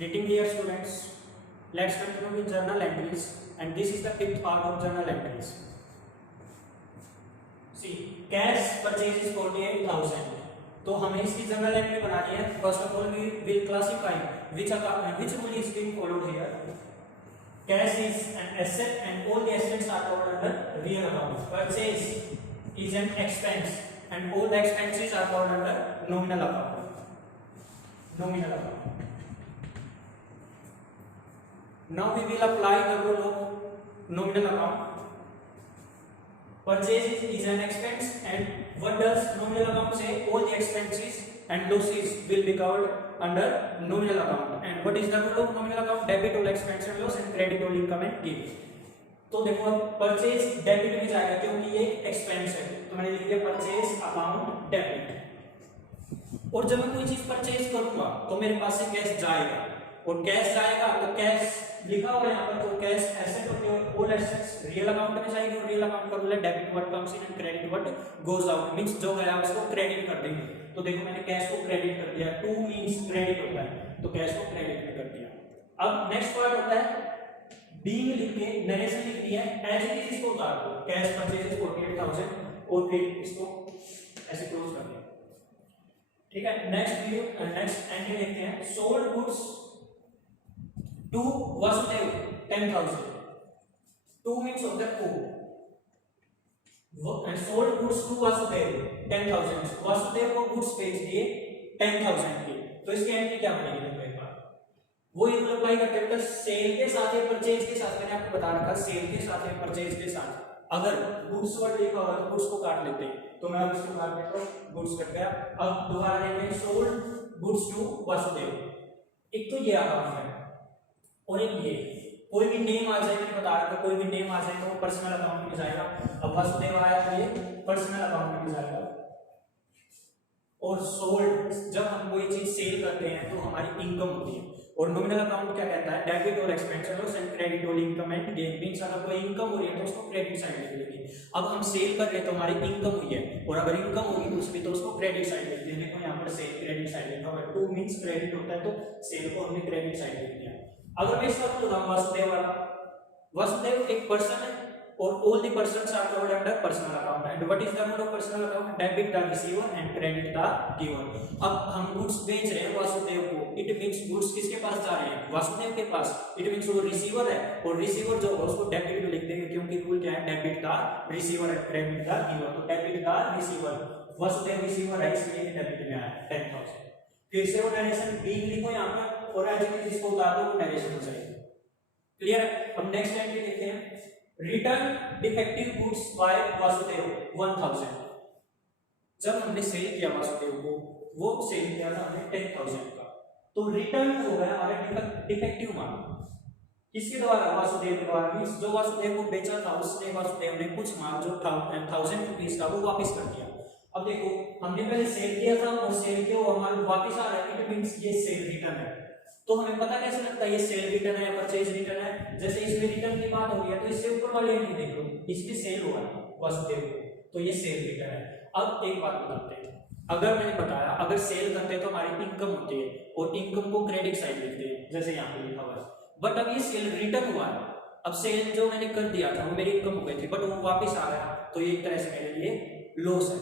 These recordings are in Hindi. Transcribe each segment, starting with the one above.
Greeting dear students, let's continue with journal entries, and this is the fifth part of journal entries. See, cash purchase is 48,000. तो हमें इसकी जर्नल एंट्री बनानी है. First of all we will classify which rule is being followed here. Cash is an asset and all the assets are covered under real account. Purchase is an expense and all the expenses are covered under nominal account. Nominal account. Now we will apply the rule of nominal account. Purchase is an expense, and what does nominal account say? All the expenses and losses will be covered under nominal account. And what is the rule of nominal account? Debit all expense and loss and credit all income and gain. तो देखो परचेज डेबिट में जाएगा क्योंकि ये एक्सपेंस है, तो मैंने लिख दिया परचेज अकाउंट डेबिट. और जब मैं कोई चीज परचेज करूंगा तो मेरे पास से कैश जाएगा, और कैश जाएगा तो कैश लिखा हुआ है यहाँ पर, तो कैश एसेट होते हैं, ऑल एसेट्स रियल अकाउंट में जाएगी, और रियल अकाउंट का रूल है debit what comes in and credit what goes out. Means जो गया उसको क्रेडिट कर देंगे. तो देखो मैंने कैश को क्रेडिट कर दिया. टू मींस क्रेडिट होता है, तो कैश को क्रेडिट में कर दिया. अब नेक्स्ट पार्ट होता है बीइंग लिख के नरेशन लिख दिया एज इट इज, इसको उतार दो. कैश परचेज 48,000 और फिर इसको ऐसे क्लोज कर दिया. ठीक है. नेक्स्ट एंट्री देखते हैं. Sold goods to Vasudev 10,000. To means होता है to, and sold goods to Vasudev 10,000. Vasudev को गुड्स बेच दिए 10,000 के. तो इसकी एंट्री क्या बनेगी? देखो एक बार वो ये अप्लाई करते हैं मतलब सेल के साथ या परचेज के साथ. मैंने आपको बता रखा सेल के साथ या परचेज के साथ. अगर गुड्स वर्ड लिखा होगा तो गुड्स को काट लेते हैं, तो मैं अब इसको काट देता हूं. गुड्स कट गया. अब दोबारा देखें सोल्ड गुड्स टू वासुदेव. एक तो ये अकाउंट है और एक ये. कोई भी नेम आ जाए, मैंने बता रखा कोई भी नेम आ जाए तो वो पर्सनल अकाउंट में जाएगा. अब वासुदेव आया तो ये पर्सनल अकाउंट में जाएगा. और सोल्ड जब हम कोई चीज सेल करते हैं तो हमारी इनकम होती है. और नॉमिनल अकाउंट क्या कहता है? डेबिट और एक्सपेंस एंड क्रेडिट और इनकम एंड गेन. मींस अगर कोई इनकम हो रही है तो उसको क्रेडिट साइड लिख देंगे. अब हम सेल कर रहे हैं तो हमारी इनकम हुई है, और अगर इनकम होगी उसकी तो उसको क्रेडिट साइड लिख देंगे. देखो यहाँ पर सेल क्रेडिट साइड लिखा हुआ है. टू मींस क्रेडिट होता है तो सेल को हमने क्रेडिट साइड लिख दिया. अगर मैं इसका बोल रहा हूं वासुदेव वाला, वासुदेव एक पर्सन है और all the persons are covered under personal account. And what is the rule of personal account? Debit the receiver and credit the giver. अब हम गुड्स बेच रहे हैं वासुदेव को, इट मींस गुड्स किसके पास जा रहे हैं? वासुदेव के पास. इट मींस वो रिसीवर है, और रिसीवर जो है उसको डेबिट में लिख देंगे क्योंकि रूल क्या है? Debit the receiver and credit the giver. तो debit the receiver, Vasudev receiver है इसलिए डेबिट में आया 10,000. फिर से वो नरेशन बी लिखो यहाँ पर, और एज इट इज इसको उतार दो, वो नरेशन हो जाएगा. क्लियर है. अब नेक्स्ट एंट्री देखते हैं. Return defective goods by Vasudev 1,000. जब हमने सेल किया वासुदेव को, वो सेल किया था हमने 10,000 का, तो रिटर्न हो गया हमारा डिफेक्टिव माल. किसके द्वारा? वासुदेव के द्वारा. मींस जो वासुदेव को बेचा था उसने, वासुदेव ने कुछ माल जो 1,000 रुपीस का वो वापस कर दिया. अब देखो हमने पहले सेल किया था और सेल किया वो हमारे वापस आ रहा है. इट मींस ये सेल रिटर्न है. तो हमें पता कैसे लगता है ये सेल रिटर्न है या परचेज रिटर्न है? जैसे इसमें रिटर्न की बात हो रही है तो इससे ऊपर वाले नहीं देख लो, इसमें सेल हुआ है वासुदेव को, तो ये सेल रिटर्न है. अब एक बात बताते हैं. अगर मैंने बताया अगर सेल करते हैं तो हमारी इनकम होती है, और इनकम को क्रेडिट साइड लिखते हैं जैसे यहाँ पे लिखा हुआ है. बट अब ये सेल रिटर्न हुआ है. अब सेल जो मैंने कर दिया था वो मेरी इनकम हो गई थी, बट वो वापस आ गया, तो ये एक तरह से मेरे लिए लॉस है.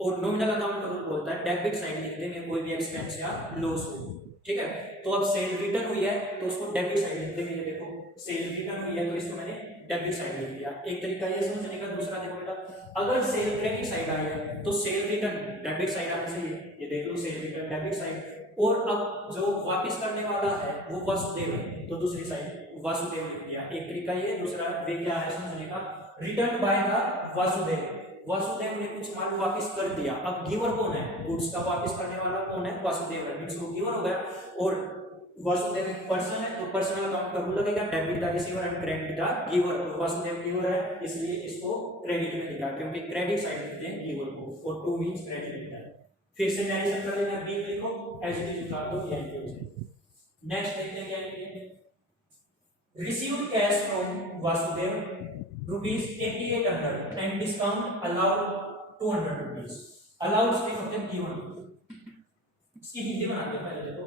और नॉमिनल अकाउंट बोलता है डेबिट साइड लिख देंगे कोई भी एक्सपेंस या लॉस हो. ठीक है. तो अब सेल रिटर्न हुई है तो उसको डेबिट साइड लिख देंगे. देखो सेल रिटर्न हुई है तो इसको मैंने डेबिट साइड लिख दिया. एक तरीका ये समझने का. दूसरा देखो बेटा, अगर सेल क्रेडिट साइड आ गया तो सेल रिटर्न डेबिट साइड आना चाहिए. ये देख लो सेल रिटर्न डेबिट साइड. और अब जो वापस करने वाला है वो वासुदेव है, तो दूसरी साइड वासुदेव लिख दिया. एक तरीका ये. दूसरा वे क्या है समझने का? Return by the Vasudev. Vasudev ने कुछ माल वापस कर दिया. अब गिवर कौन है? गुड्स का वापस करने वाला कौन है? वासुदेव है. मींस वो गिवर हो गया. और वासुदेव एक पर्सन है तो पर्सनल अकाउंट का रूल लगेगा debit the receiver and credit the giver. Vasudev giver है इसलिए इसको क्रेडिट में लिखा क्योंकि क्रेडिट साइड लिखते हैं गिवर को, और टू मींस क्रेडिट लिखा है. फिर से नरेशन कर लेना. बी लिखो एज इट इज उतार दो. नेक्स्ट देखते हैं क्या. Received cash from Vasudev ₹8,800 and discount allowed 200 rupees. Allowed से मतलब given. इसकी हिंदी बनाते हैं पहले देखो.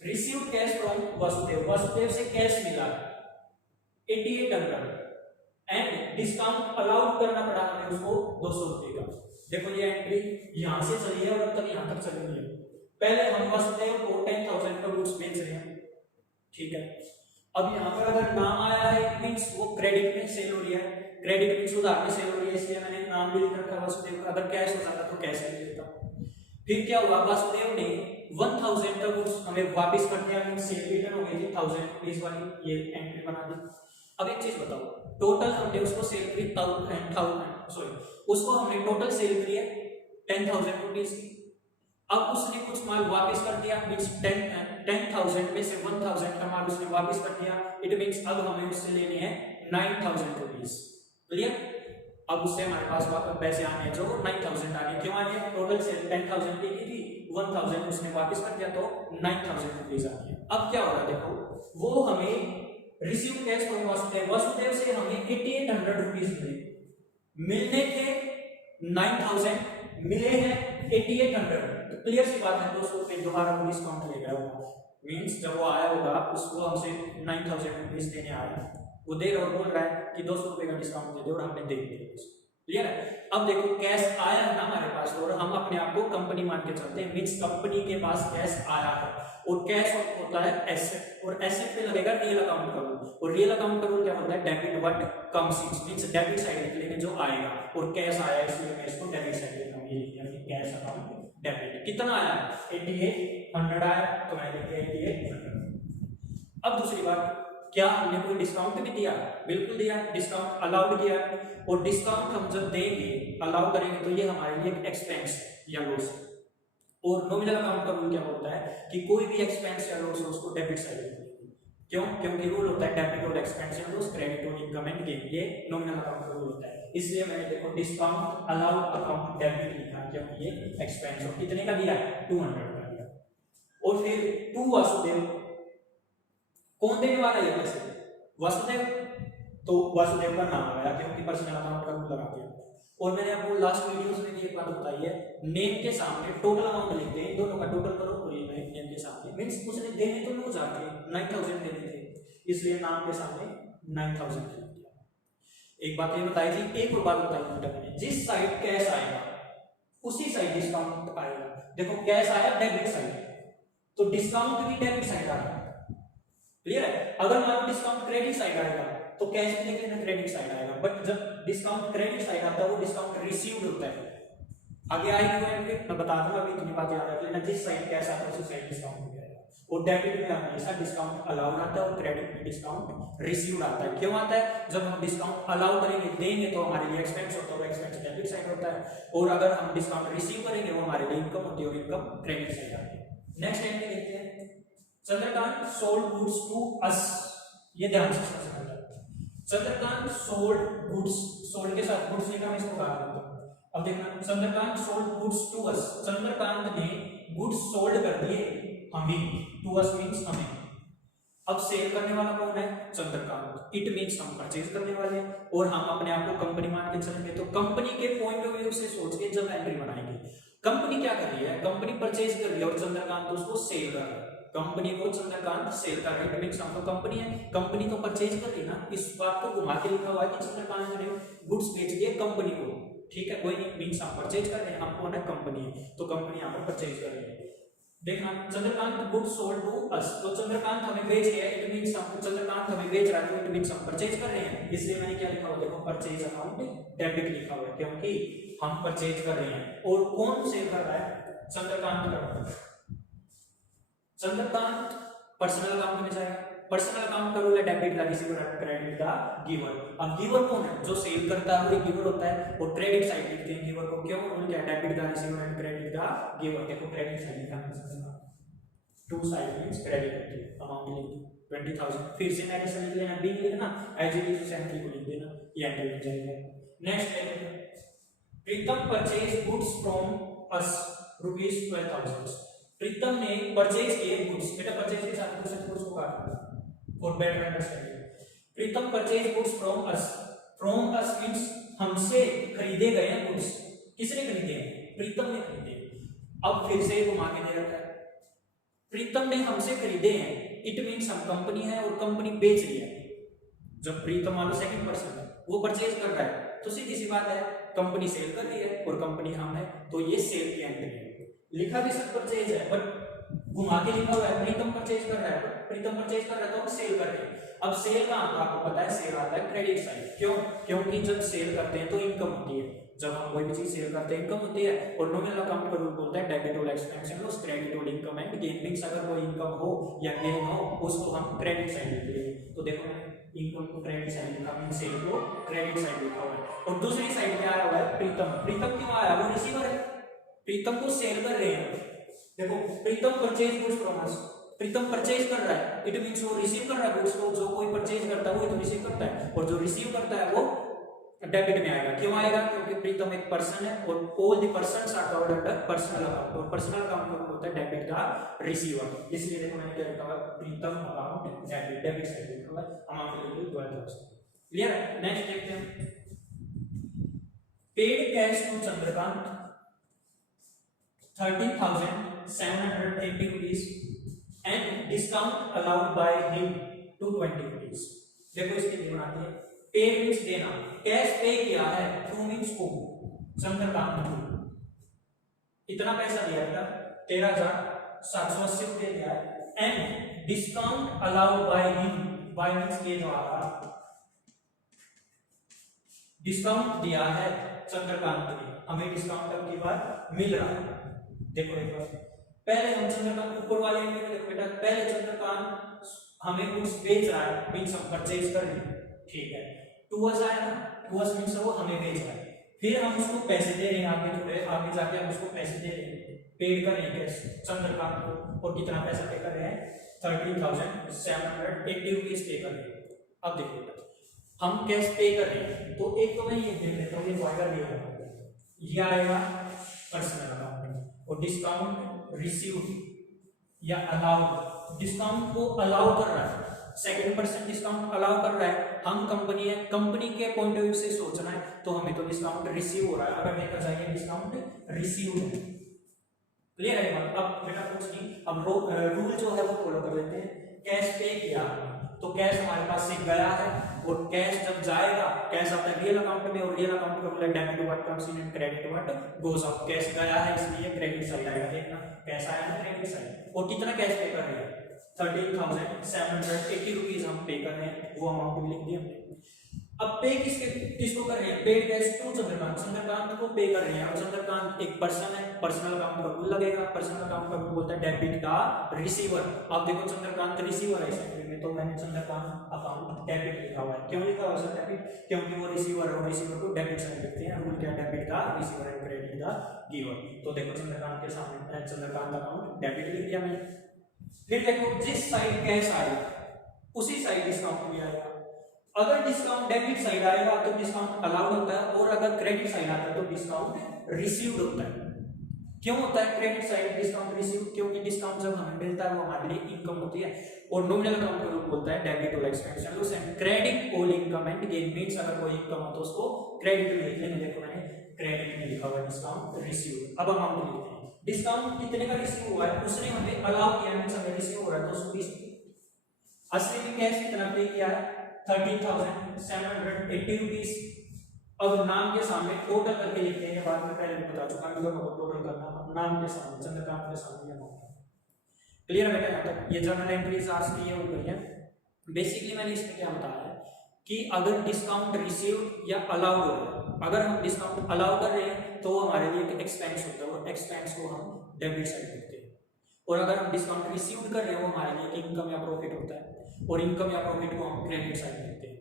Receive cash from Vasudev, Vasudev से कैश मिला 8800 एंड डिस्काउंट अलाउड करना पड़ा हमें उसको 200 रुपए का। देखो ये एंट्री यहां से चली है और अब तक यहां तक चली है। पहले हम वासुदेव को 10,000 का गुड्स बेच रहे हैं, ठीक है। अब यहाँ पर अगर नाम आया है मींस वो क्रेडिट में सेल हो रही है, क्रेडिट मींस उधार में सेल हो रही है, इसलिए मैंने नाम भी लिख रखा है वासुदेव का। अगर कैश हो जाता तो कैश लिख देता। फिर क्या हुआ, वासुदेव ने 1000 का गुड्स हमें वापस कर दिया, मींस सेल रिटर्न हो गई थी 1000 रुपीस वाली, ये एंट्री बना दी। अब एक चीज बताओ, टोटल हमने उसको सेल करी 1000 उसको हमने टोटल सेल करी है 10,000 रुपीस की। अब उसने कुछ माल वापस कर दिया, मींस 10,000 में से 1000 का माल उसने वापस कर दिया। इट मींस अब हमें उससे लेने हैं 9,000 रुपीस। क्लियर? अब उससे हमारे पास पैसे आने जो 9,000 आने, क्यों आने? टोटल सेल 10,000 की थी, 1000 उसने वापस कर दिया तो 9,000 रुपीस आने। अब क्या होगा देखो, वो हमें receive cash from Vasudev, Vasudev से हमें 8800 रुपीस मिलने थे 9,000, मिले हैं 8800। तो क्लियर सी बात है 200 रुपए दोबारा वो डिस्काउंट ले गया होगा, मींस जब वो आया होगा उसको हमसे 9,000 रुपीस देने आया, वो दे रहा और बोल रहा है कि 200 रुपए का डिस्काउंट दे दो और हमने दे दिया। क्लियर है? अब देखो कैश आया है ना हमारे पास और हम अपने आप को कंपनी मान के चलते हैं, मींस कंपनी के पास कैश आया है और कैश होता है एसेट और एसेट पे लगेगा रियल अकाउंट का रूल और रियल अकाउंट का रूल क्या होता है? Debit what comes in, means debit side निकलेंगे जो आएगा और कैश आया इसलिए मैं इसको डेबिट साइड लिखा हूं, ये लिख दिया कैश अकाउंट डेबिट। कितना आया? 8800 आया तो मैंने लिख दिया 8800। अब दूसरी बात, क्या हमने कोई डिस्काउंट भी दिया? बिल्कुल दिया, डिस्काउंट अलाउड किया और डिस्काउंट हम जब देंगे अलाउ करेंगे तो ये हमारे लिए एक एक्सपेंस या लॉस। और नॉमिनल अकाउंट का रूल क्या होता है कि कोई भी एक्सपेंस या लॉस हो उसको डेबिट साइड में, क्यों? क्योंकि रूल होता है डेबिट और एक्सपेंस या लॉस, क्रेडिट और इनकम एंड गेन, ये नॉमिनल अकाउंट का रूल होता है। इसलिए मैंने देखो डिस्काउंट अलाउड अकाउंट डेबिट लिखा क्योंकि ये एक्सपेंस और कितने का दिया है? 200 का दिया। और फिर टू वासुदेव, कौन देने वाला है पैसे? वासुदेव। तो वासुदेव का नाम आया क्योंकि पर्सनल अकाउंट का रूल लगा दिया। और मैंने आपको लास्ट वीडियोस में भी एक बात बताई है, नेम के सामने टोटल अमाउंट लिखते हैं, दोनों का टोटल करो और ये नेम के सामने, मींस उसने देने तो नहीं जाके 9,000 देने थे इसलिए नाम के सामने 9,000 लिख दिया। एक बात ये बताई थी, एक और बात बताई बेटा मैंने, जिस साइड कैश आएगा उसी साइड डिस्काउंट आएगा। देखो कैश आया डेबिट साइड तो डिस्काउंट भी डेबिट साइड आएगा। क्लियर है? अगर मान लो डिस्काउंट क्रेडिट साइड आएगा तो कैश भी लिख लेना क्रेडिट साइड आएगा, बट जब डिस्काउंट क्रेडिट साइड आता है वो डिस्काउंट रिसीव्ड होता है। आगे आएगी वो एंट्री मैं बता दूंगा, अभी इतनी बात याद रख लेना, जिस साइड कैश आता है उसी साइड डिस्काउंट हो जाएगा। और डेबिट में हमेशा डिस्काउंट अलाउड आता है और क्रेडिट में डिस्काउंट रिसीव्ड आता है। क्यों आता है? जब हम डिस्काउंट अलाउ करेंगे देंगे तो हमारे लिए एक्सपेंस होता है, वो एक्सपेंस डेबिट साइड होता है, और अगर हम डिस्काउंट रिसीव करेंगे वो हमारे लिए इनकम होती है और इनकम क्रेडिट साइड आती है। नेक्स्ट एंट्री देखते हैं, Chandrakant sold goods to us, ये ध्यान से समझना। चंद्रकांत सोल्ड गुड्स, सोल्ड के साथ गुड्स लिखा, मैं इसको काट देता हूं। अब देखना, Chandrakant sold goods to us, Chandrakant ने गुड्स सोल्ड कर दिए हमें, टू अस मींस हमें। अब सेल करने वाला कौन है? चंद्रकांत। इट मींस हम परचेज करने वाले और हम अपने आप को कंपनी मान के चलेंगे। तो कंपनी के पॉइंट ऑफ व्यू से सोच के जब एंट्री बनाएंगे, कंपनी क्या कर रही है? कंपनी परचेज कर रही है और चंद्रकांत उसको सेल कर रहा है। कंपनी को चंद्रकांत सेल कर रही है, मींस हम तो कंपनी है, कंपनी तो परचेज कर रही ना। इस बात को घुमा के लिखा हुआ है कि चंद्रकांत ने गुड्स बेच दिए कंपनी को, ठीक है, कोई नहीं, मींस हम परचेज कर रहे हैं, हम कौन है? कंपनी है, तो कंपनी यहां पर परचेज कर रही है। देखना, Chandrakant goods sold to us, तो चंद्रकांत हमें बेच रहा है, इट मींस हम, चंद्रकांत हमें बेच रहा है तो इट मींस हम परचेज कर रहे हैं। इसलिए मैंने क्या लिखा हुआ देखो, परचेज अकाउंट डेबिट लिखा हुआ है क्योंकि हम परचेज कर रहे हैं। और कौन सेल कर रहा है? चंद्रकांत कर रहा है। चंद्रकांत पर्सनल अकाउंट में जाएगा, पर्सनल अकाउंट का रूल है debit the receiver and credit the giver. अब गिवर कौन है? जो सेल करता है वो गिवर होता है और क्रेडिट साइड लिखते हैं गिवर को, क्यों? रूल क्या है? Debit the receiver and credit the giver. देखो क्रेडिट साइड लिखा है, टू साइड मींस क्रेडिट होती है, अमाउंट लिख दी 20,000, फिर से एडिशन लिख लेना, बी लिखना, एज इट इज एंट्री को लिख देना, ये एंट्री बन जाएगा। नेक्स्ट है, प्रीतम परचेज गुड्स फ्रॉम अस ₹12,000। प्रीतम ने परचेज किए गुड्स, बेटा परचेज के साथ दूसरे गुड्स को काट दो for better understanding. Pritam purchase goods from us, from us means हमसे खरीदे गए हैं गुड्स। किसने खरीदे? प्रीतम ने खरीदे। अब फिर से घुमा के दे रखा है, प्रीतम ने हमसे खरीदे हैं, इट मीन्स हम कंपनी है और कंपनी बेच रही है। जब प्रीतम मान लो सेकंड पर्सन है, वो परचेज कर रहा है, तो सीधी सी बात है कंपनी सेल कर रही है और कंपनी हम है, तो ये सेल की एंट्री है। लिखा भी सब परचेज है, बट घुमा के लिखा हुआ है प्रीतम परचेज कर रहा है, बट प्रीतम परचेज कर रहा है तो हम सेल कर रहे हैं। अब सेल का आपको पता है, सेल आता है क्रेडिट साइड। क्यों? क्योंकि जब सेल करते हैं तो इनकम होती है, जब हम कोई भी चीज सेल करते हैं इनकम होती है, और नॉमिनल अकाउंट का रूल बोलता है डेबिट और एक्सपेंशन लॉस, क्रेडिट और इनकम एंड गेन। मींस अगर कोई इनकम हो या गेन हो उसको हम क्रेडिट साइड लिखते हैं। तो देखो मैंने इनकम को क्रेडिट साइड लिखा, मींस सेल को क्रेडिट साइड लिखा हुआ है। और दूसरी साइड पे आया हुआ है प्रीतम। प्रीतम क्यों आया? वो रिसीवर है, प्रीतम को सेल कर रहे हैं। देखो Pritam purchase goods from us, Pritam purchase कर रहा है, इट मींस वो रिसीव कर रहा है गुड्स को। जो कोई परचेज करता है वो तो रिसीव करता है, और जो रिसीव करता है वो डेबिट में आएगा। क्यों आएगा? क्योंकि प्रीतम एक पर्सन है और all the persons are covered under personal account, और पर्सनल अकाउंट का होता है डेबिट का रिसीवर। इसलिए देखो मैंने क्या लिखा हुआ है, प्रीतम अकाउंट डेबिट, डेबिट साइड लिखा हुआ है, अमाउंट लिखी 12,000। क्लियर है? नेक्स्ट देखते हैं, paid cash to Chandrakant 13,780 rupees and discount allowed by him to 20 rupees। देखो इसकी नींव आती है, पेड मींस देना, कैश पे किया है, टू मींस को, चंद्रकांत को इतना पैसा दिया था 13,780 रुपये दिया है, and discount allowed by him, by means ये जो आया डिस्काउंट दिया है चंद्रकांत ने, हमें डिस्काउंट अब की बार मिल रहा है। देखो एक बार पहले हम चंद्रकांत ऊपर वाले में देखो बेटा, पहले चंद्रकांत हमें कुछ बेच रहा है, मींस हम परचेज कर रहे हैं, ठीक है, टू अस आया ना, टू अस मींस वो हमें बेच रहा है, फिर हम उसको पैसे दे रहे हैं, आगे थोड़े आगे जाके हम उसको पैसे दे रहे हैं, पेड कर रहे हैं चंद्रकांत को, और कितना पैसा पे कर रहे हैं 13,780 रुपीज पे कर रहे हैं। अब देखो हम कैश पे कर रहे हैं, तो एक तो मैं ये देख लेता हूँ, ये वाइडर दिया है, ये आएगा पर्सनल अकाउंट, और डिस्काउंट रिसीव या अलाउ, डिस्काउंट को अलाउ कर रहा है, सेकंड पर्सन डिस्काउंट अलाउ कर रहा है, हम कंपनी है, कंपनी के पॉइंट ऑफ व्यू से सोचना है, तो हमें तो डिस्काउंट रिसीव हो रहा है, अगर देखा जाए डिस्काउंट रिसीव है। क्लियर है बात? अब बेटा कुछ नहीं, अब रूल जो है वो फॉलो कर लेते हैं। कैश पे किया तो कैश हमारे पास से गया है, और कैश जब जाएगा, कैश आता है रियल अकाउंट में, और रियल अकाउंट का मतलब debit what comes in and credit what goes out. Cash गया है इसलिए क्रेडिट साइड आएगा, देखना कैश आया है क्रेडिट साइड। और कितना कैश पे कर रहे हैं 13,780 रुपीज हम पे कर रहे हैं, वो अमाउंट भी लिख दिया हमने। अब पे किसको कर रहे हैं, paid cash to Chandrakant, Chandrakant को पे कर रहे हैं, और चंद्रकांत एक पर्सन है, पर्सनल अकाउंट का रूल लगेगा, पर्सनल अकाउंट का रूल बोलता है डेबिट का रिसीवर। अब देखो चंद्रकांत रिसीवर है इस एंट्री में, तो मैंने चंद्रकांत अकाउंट डेबिट लिखा हुआ है। क्यों लिखा हुआ है डेबिट? क्योंकि वो रिसीवर है, और रिसीवर को डेबिट साइड लिखते हैं, रूल क्या है, डेबिट का रिसीवर एंड क्रेडिट का गिवर। तो देखो चंद्रकांत के सामने चंद्रकांत अकाउंट डेबिट लिख दिया मैंने। फिर देखो जिस साइड कैश आएगा उसी साइड डिस्काउंट भी आएगा। अगर डिस्काउंट डेबिट साइड आएगा तो डिस्काउंट अलाउड होता है, और अगर क्रेडिट साइड आता है तो डिस्काउंट रिसीव्ड होता है। क्यों होता है क्रेडिट साइड डिस्काउंट रिसीव? क्योंकि डिस्काउंट जब हमें मिलता है वो हमारे लिए इनकम होती है, और नॉमिनल अकाउंट का रूल बोलता है डेबिट और expansion loss and credit all income and gain. Means अगर कोई इनकम हो तो उसको क्रेडिट में लिख लेंगे। देखो मैंने क्रेडिट में लिखा हुआ डिस्काउंट रिसीव। अब अमाउंट लिखते हैं, डिस्काउंट कितने का रिसीव हुआ है, उसने हमें अलाउ किया, मींस हमें रिसीव हो रहा है तो उसको असली में कैश कितना पे किया है 13,780 रुपीज। अब नाम के सामने टोटल करके लिखते हैं, बाद में पहले भी बता चुका हूं, दोनों को टोटल करना, नाम के सामने चंद्रकांत के सामने अमाउंट। क्लियर है बेटा? तक ये जर्नल एंट्रीज आज की हो गई है। बेसिकली मैंने इसमें क्या बताया कि अगर डिस्काउंट रिसीव या अलाउड हो रहा है, अगर हम डिस्काउंट अलाउ कर रहे हैं तो हमारे लिए एक एक्सपेंस होता है, और एक्सपेंस को हम डेबिट साइड लिखते हैं, और अगर हम डिस्काउंट रिसीव कर रहे हैं वो हमारे लिए इनकम या प्रॉफिट होता है, और इनकम या प्रॉफिट को हम क्रेडिट साइड लिखते हैं।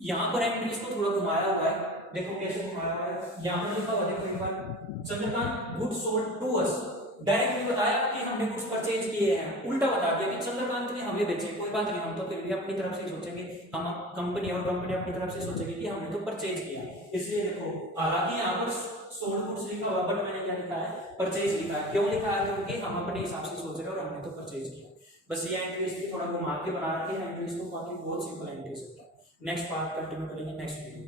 यहाँ पर एंट्रीज को थोड़ा घुमाया हुआ है, देखो कैसे घुमाया हुआ है। यहाँ पर लिखा हुआ देखो एक बार, Chandrakant goods sold to us, directly बताया कि हमने कुछ परचेज किए हैं, उल्टा बता दिया कि चंद्रकांत ने हमें बेचे। कोई बात नहीं, हम तो फिर भी अपनी तरफ से सोचेंगे, हम कंपनी और कंपनी अपनी तरफ से सोचेगी कि हमने तो परचेज किया। इसलिए देखो हालांकि यहाँ पर सोल्ड गुड्स लिखा हुआ, बट मैंने क्या लिखा है, परचेज लिखा है। क्यों लिखा है? क्योंकि हम अपने हिसाब से सोच रहे हैं और हमने तो परचेज किया। बस ये एंट्रीज की थोड़ा घुमा के बना रखी है एंट्रीज को, बाकी बहुत सिंपल एंट्रीज होता है। नेक्स्ट पार्ट कंटिन्यू करेंगे नेक्स्ट वीडियो।